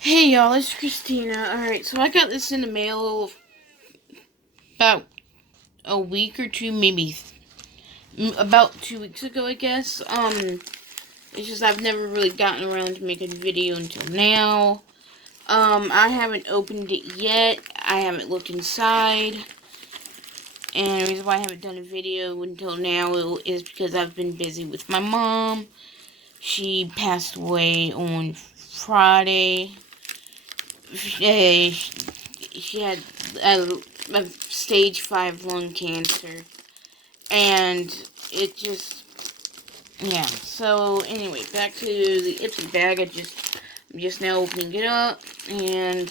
Hey y'all, it's Christina. Alright, so I got this in the mail about a week or two, maybe about 2 weeks ago, I guess. It's just I've never really gotten around to making a video until now. I haven't opened it yet. I haven't looked inside. And the reason why I haven't done a video until now is because I've been busy with my mom. She passed away on Friday. She had a stage 5 lung cancer, and it just, yeah. So anyway, back to the Ipsy bag. I'm just now opening it up, and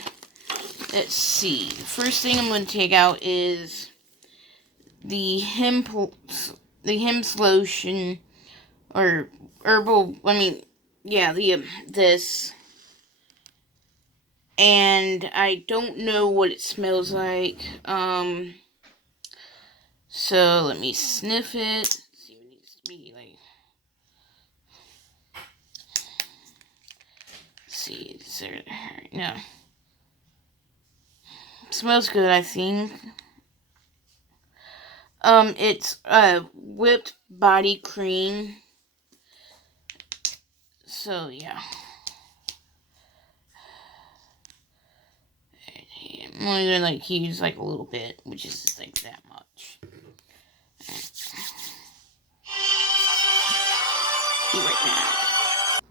let's see. The first thing I'm going to take out is the Hims lotion, or herbal. Yeah, this. And I don't know what it smells like. So let me sniff it. See what it needs to be like. Let's see, is there? No. It smells good, I think. It's whipped body cream. So yeah. I'm only gonna use a little bit, which is just that much. Be right back.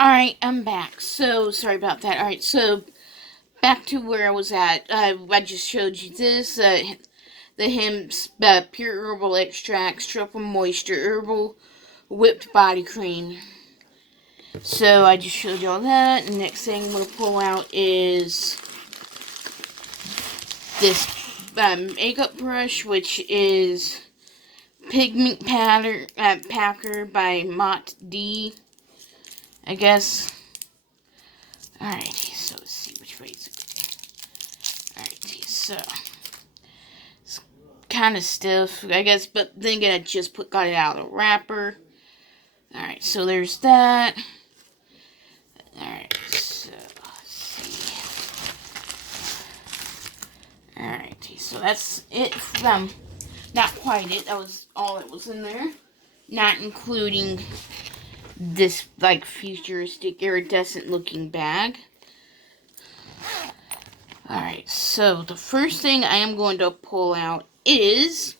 Alright, I'm back. So sorry about that. Alright, so back to where I was at. I just showed you this. The Hims Pure Herbal Extract, Triple Moisture Herbal Whipped Body Cream. So I just showed you all that. The next thing I'm going to pull out is this makeup brush, which is Pigment Packer by Mott D, I guess. Alright, so let's see which way is it. Alright, so it's kind of stiff, I guess, but then again, I just got it out of the wrapper. Alright, so there's that. Alright, so let's see. Alright, so that's it from, not quite it, that was all that was in there. Not including this, futuristic, iridescent looking bag. Alright, so the first thing I am going to pull out is,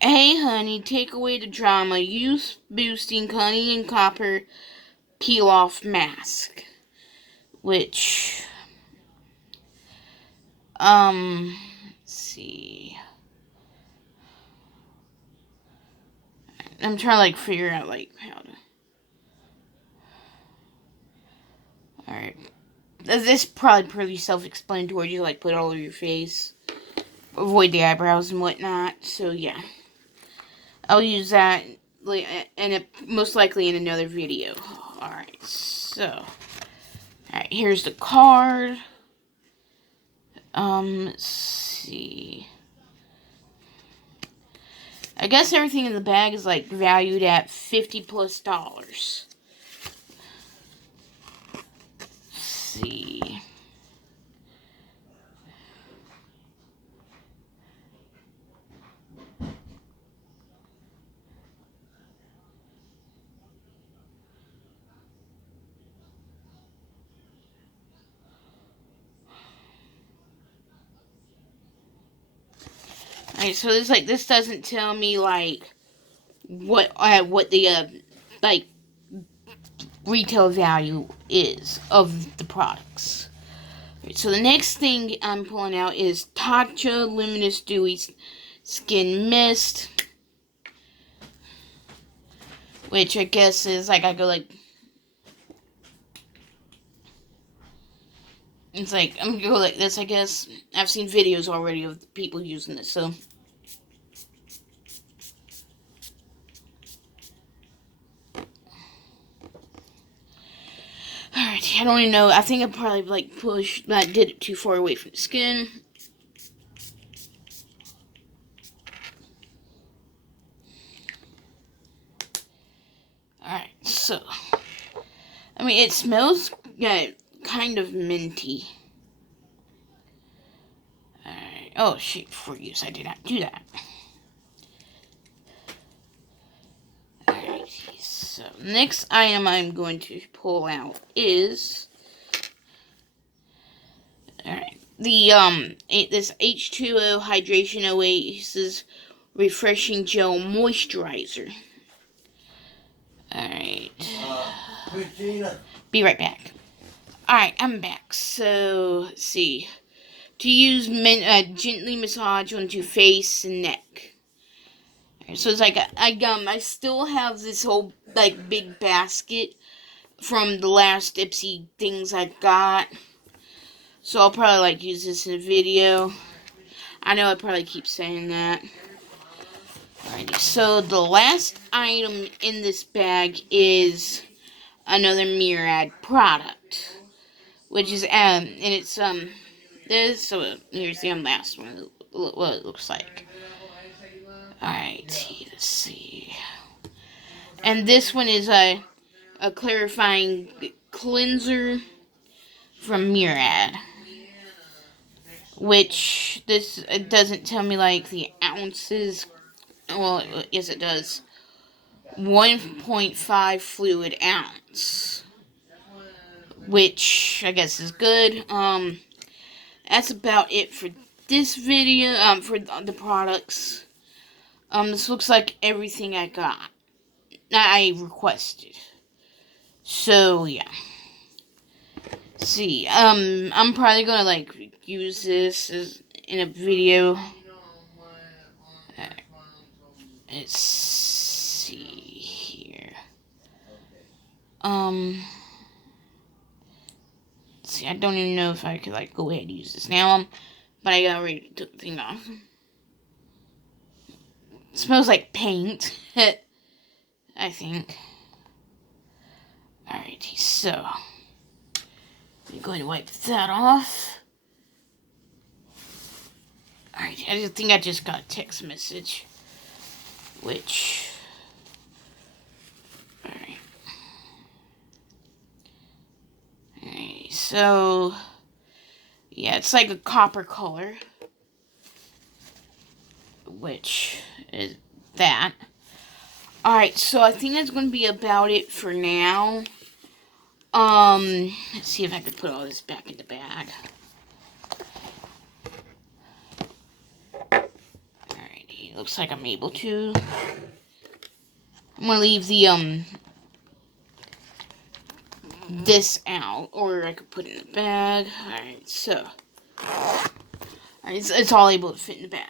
Hey Honey, Take Away the Drama, Youth Boosting Honey and Copper Peel Off Mask. Which, let's see. I'm trying to figure out how to. Alright. This is probably pretty self-explanatory. You put all over your face. Avoid the eyebrows and whatnot. So yeah. I'll use that and most likely in another video. Alright, so. Alright, here's the card. Let's see. I guess everything in the bag is valued at $50+ dollars. Let's see. Alright, so this doesn't tell me what the retail value is of the products. Right, so the next thing I'm pulling out is Tatcha Luminous Dewy Skin Mist, which I guess is I go it's I'm gonna go like this, I guess. I've seen videos already of people using this, so. Alright, I don't even know. I think I probably did it too far away from the skin. Alright, so mean, it smells kind of minty. Alright. Oh, shit, for use. I did not do that. Alright, so next item I'm going to pull out is... Alright. This H2O Hydration Oasis Refreshing Gel Moisturizer. Alright. Be right back. Alright, I'm back. So, let's see. To use, gently massage onto face and neck. Right, so it's like, I still have this whole, like, big basket from the last Ipsy things I got. So I'll probably, like, use this in a video. I know I probably keep saying that. Alrighty, so the last item in this bag is another Murad product, which is and it's this. So here's the last one. What it looks like. Alright, let's see. And this one is a clarifying cleanser from Murad, which it doesn't tell me like the ounces. Well, yes, it does. 1.5 fluid ounce, which I guess is good. That's about it for this video. For the products. This looks like everything I got. I requested. So yeah. Let's see. I'm probably gonna like use this in a video. Let's see here. See, I don't even know if I could like go ahead and use this now. But I already took the thing off. It smells like paint. I think. Alrighty, so I'm going to wipe that off. Alright, I think I just got a text message. Which, alright. Alright, so, yeah, it's like a copper color. Which is that. Alright, so I think that's going to be about it for now. Let's see if I can put all this back in the bag. Looks like I'm able to. I'm gonna leave the this out, or I could put it in the bag. Alright, so it's all able to fit in the bag.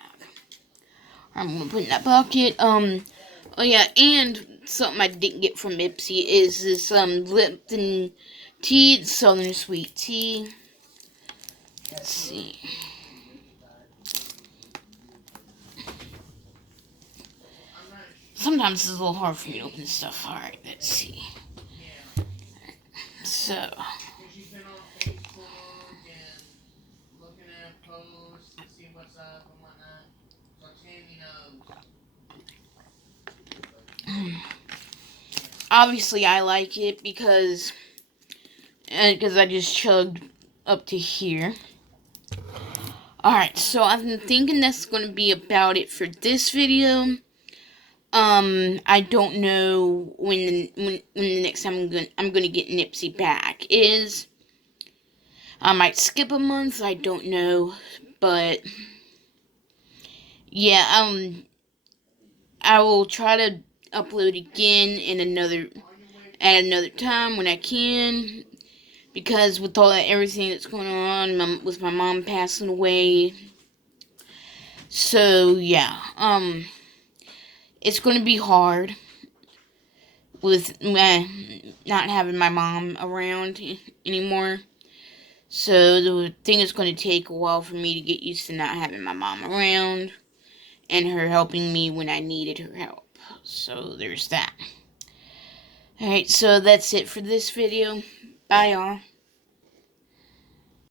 I'm gonna put it in that bucket. Oh yeah, and something I didn't get from Ipsy is this Lipton tea, Southern Sweet Tea. Let's see. Sometimes it's a little hard for me to open this stuff. Alright, let's see. So. Obviously, I like it because I just chugged up to here. Alright, so I'm thinking that's going to be about it for this video. I don't know when the next time I'm gonna get an Ipsy back is. I might skip a month, I don't know, but yeah, I will try to upload again at another time when I can, because with everything that's going on with my mom passing away. So yeah, it's going to be hard with not having my mom around anymore. So the thing is going to take a while for me to get used to not having my mom around and her helping me when I needed her help. So there's that. Alright, so that's it for this video. Bye, y'all.